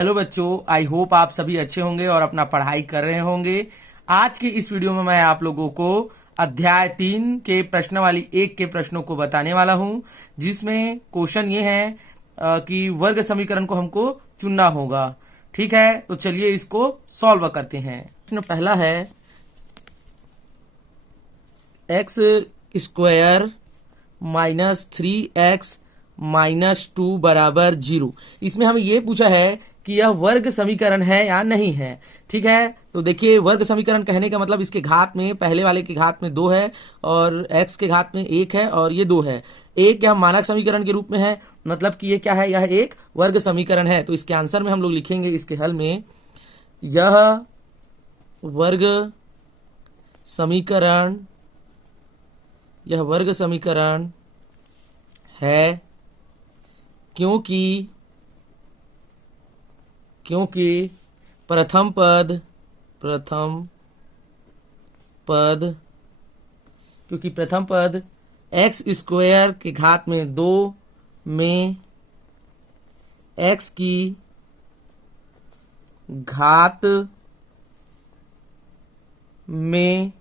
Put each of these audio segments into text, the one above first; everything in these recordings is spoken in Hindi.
हेलो बच्चों, आई होप आप सभी अच्छे होंगे और अपना पढ़ाई कर रहे होंगे। आज के इस वीडियो में मैं आप लोगों को अध्याय 3 के प्रश्नावली 1 के प्रश्नों को बताने वाला हूं, जिसमें क्वेश्चन ये है कि वर्ग समीकरण को हमको चुनना होगा। ठीक है, तो चलिए इसको सॉल्व करते हैं। प्रश्न पहला है x square minus 3x minus 2 बराबर 0। इसमें हमें यह पूछा है कि यह वर्ग समीकरण है या नहीं है। ठीक है, तो देखिए वर्ग समीकरण कहने का मतलब इसके घात में पहले वाले के घात में 2 है और x के घात में 1 है और ये 2 है। एक यह मानक समीकरण के रूप में है, मतलब कि ये क्या है, यह एक वर्ग समीकरण है। तो इसके आंसर में हम लोग लिखेंगे, इसके हल में, यह वर्ग समीकरण है क्योंकि प्रथम पद एक्स स्क्वायर के घात में 2 में x की घात में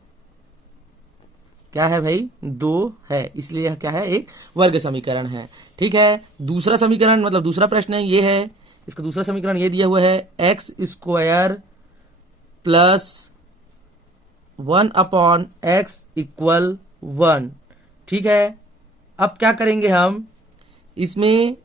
क्या है भाई, 2 है, इसलिए यह क्या है, एक वर्ग समीकरण है। ठीक है, दूसरा समीकरण मतलब दूसरा प्रश्न है, ये है, इसका दूसरा समीकरण ये दिया हुआ है x square plus 1/x equal 1। ठीक है, अब क्या करेंगे हम, इसमें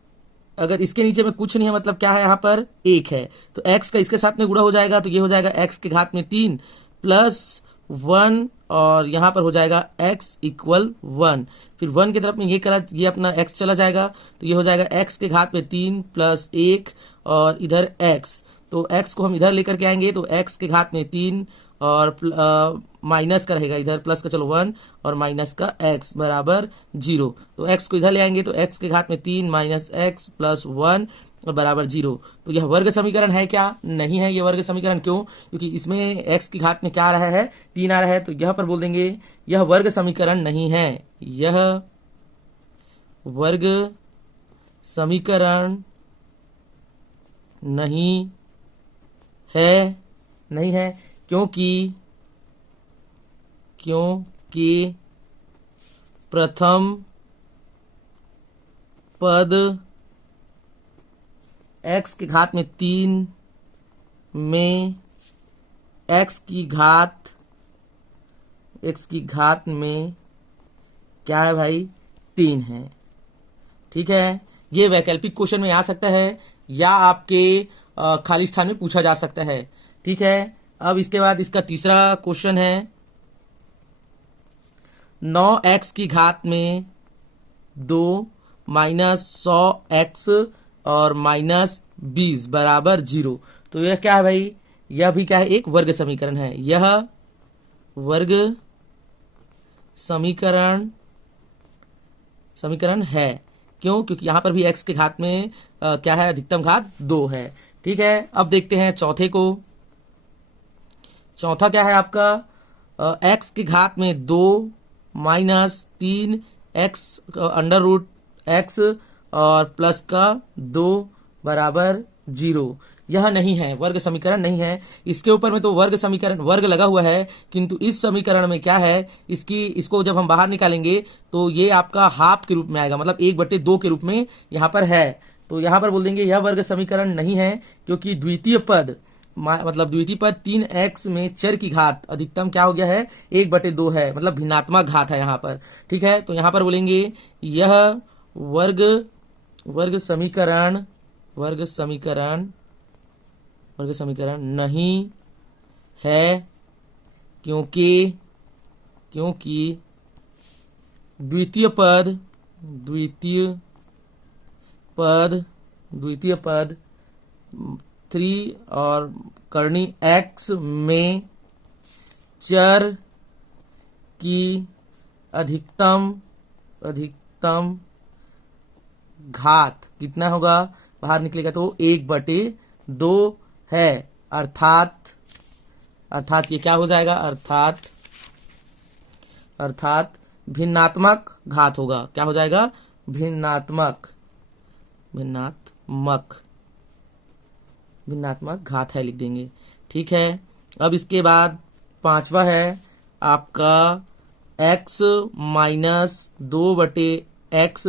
अगर इसके नीचे में कुछ नहीं है, मतलब क्या है, यहाँ पर 1 है, तो x का इसके साथ में गुणा हो जाएगा, तो ये हो जाएगा x के घात में 3 प्लस 1 और यहाँ पर हो जाएगा x इक्वल 1। फिर 1 की तरफ में ये अपना x चला जाएगा, तो ये हो जाएगा x के घात में 3 प्लस 1 और इधर x, तो x को हम इधर लेकर के आएंगे, तो x के घात में 3 और माइनस का रहेगा इधर, प्लस का चलो 1 और माइनस का x बराबर 0। तो x को इधर ले आएंगे, तो x के घात में 3 माइनस x प्लस 1 और बराबर 0। तो यह वर्ग समीकरण है क्या? नहीं है ये वर्ग समीकरण। क्यों? क्योंकि इसमें x की घात में क्या आ रहा है, 3 आ रहा है, तो यह पर बोल देंगे यह वर्ग समीकरण नहीं है, यह वर्ग समीकरण नहीं है क्योंकि प्रथम पद x की घात में 3 में x की घात में क्या है भाई, 3 है। ठीक है, ये वैकल्पिक क्वेश्चन में आ सकता है या आपके खाली स्थान में पूछा जा सकता है। ठीक है, अब इसके बाद इसका तीसरा क्वेश्चन है 9x की घात में 2 माइनस 100x और माइनस 20 बराबर 0। तो यह क्या है भाई, यह भी क्या है, एक वर्ग समीकरण है। यह वर्ग समीकरण है। क्यों? क्योंकि यहां पर भी x के घात में क्या है, अधिकतम घात 2 है। ठीक है, अब देखते हैं चौथे को। चौथा क्या है आपका, x की घात में 2 minus 3x under root x और प्लस का 2 बराबर 0। यह नहीं है, वर्ग समीकरण नहीं है। इसके ऊपर में तो वर्ग लगा हुआ है, किंतु इस समीकरण में क्या है, इसको जब हम बाहर निकालेंगे तो ये आपका हाफ के रूप में आएगा, मतलब 1/2 के रूप में यहाँ पर है। तो यहाँ पर बोल देंगे यह वर्ग समीकरण नहीं है, क्योंकि द्वितीय पद 3x में चर की घात अधिकतम क्या हो गया है, 1/2 है, मतलब भिन्नात्मक घात है यहाँ पर। ठीक है, तो यहाँ पर बोलेंगे यह वर्ग समीकरण नहीं है क्योंकि द्वितीय पद 3 और करनी x में चर की अधिकतम घात कितना होगा, बाहर निकलेगा तो 1/2 है। अर्थात ये क्या हो जाएगा, अर्थात भिन्नात्मक घात होगा। क्या हो जाएगा, भिन्नात्मक भिन्नात्मक घात है लिख देंगे। ठीक है, अब इसके बाद पांचवा है आपका x माइनस 2/x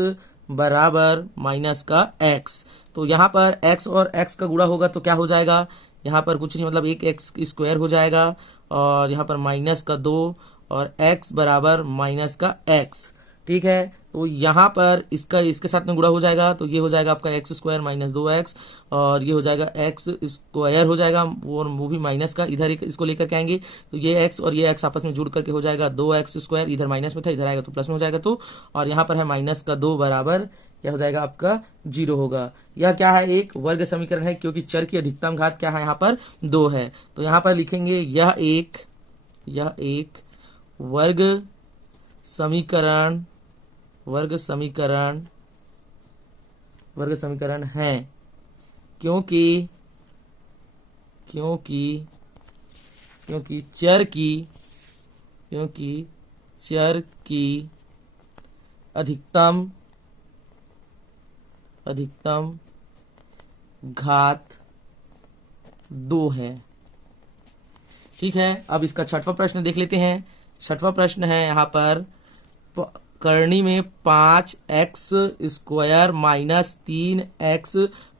बराबर माइनस का x। तो यहाँ पर x और x का गुणा होगा तो क्या हो जाएगा, यहाँ पर कुछ नहीं मतलब एक x स्क्वायर हो जाएगा और यहाँ पर माइनस का 2 और x बराबर माइनस का x। ठीक है, तो यहाँ पर इसका इसके साथ में गुणा हो जाएगा तो ये हो जाएगा आपका एक्स स्क्वायर माइनस 2x और ये हो जाएगा एक्स स्क्वायर हो जाएगा, वो भी माइनस का इधर इसको लेकर के आएंगे तो ये x और ये x आपस में जुड़ करके हो जाएगा 2x स्क्वायर, इधर माइनस में था इधर आएगा तो प्लस में हो जाएगा तो, और यहाँ पर है माइनस का 2 बराबर क्या हो जाएगा आपका 0 होगा। यह क्या है, एक वर्ग समीकरण है क्योंकि चर की अधिकतम घात क्या है यहाँ पर 2 है। तो यहाँ पर लिखेंगे यह एक वर्ग समीकरण है क्योंकि चर की अधिकतम घात 2 है। ठीक है, अब इसका छठवां प्रश्न देख लेते हैं। छठवां प्रश्न है यहाँ पर करनी में 5x square minus 3x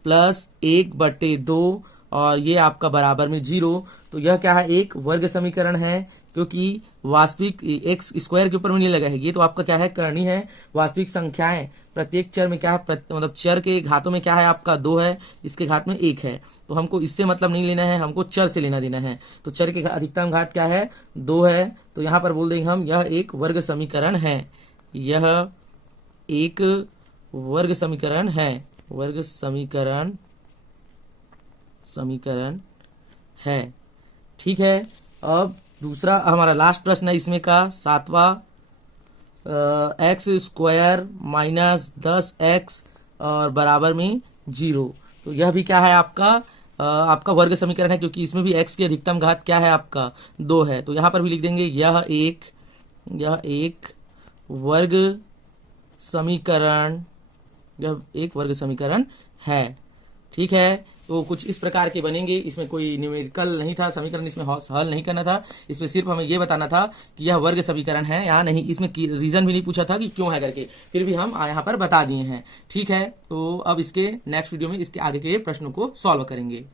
plus 1/2 और ये आपका बराबर में 0। तो यह क्या है, एक वर्ग समीकरण है क्योंकि वास्तविक x स्क्वायर के ऊपर में नहीं लगा है, ये तो आपका क्या है करनी है वास्तविक संख्याएं, प्रत्येक चर में क्या है मतलब चर के घातों में क्या है आपका 2 है, इसके घात में 1 है। तो हमको इससे मतलब नहीं लेना है, हमको चर से लेना देना है। तो चर के अधिकतम घात क्या है 2 है, तो यहाँ पर बोल देंगे हम यह एक वर्ग समीकरण है, यह एक वर्ग समीकरण है, वर्ग समीकरण है। ठीक है, अब दूसरा हमारा लास्ट प्रश्न है इसमें का 7वां, एक्स स्क्वायर माइनस 10x और बराबर में 0। तो यह भी क्या है आपका वर्ग समीकरण है क्योंकि इसमें भी x की अधिकतम घात क्या है आपका 2 है। तो यहाँ पर भी लिख देंगे यह एक वर्ग समीकरण है। ठीक है, तो कुछ इस प्रकार के बनेंगे, इसमें कोई न्यूमेरिकल नहीं था, समीकरण इसमें हल नहीं करना था, इसमें सिर्फ हमें ये बताना था कि यह वर्ग समीकरण है या नहीं, इसमें रीजन भी नहीं पूछा था कि क्यों है करके, फिर भी हम यहाँ पर बता दिए हैं। ठीक है, तो अब इसके नेक्स्ट वीडियो में इसके आगे के प्रश्नों को सॉल्व करेंगे।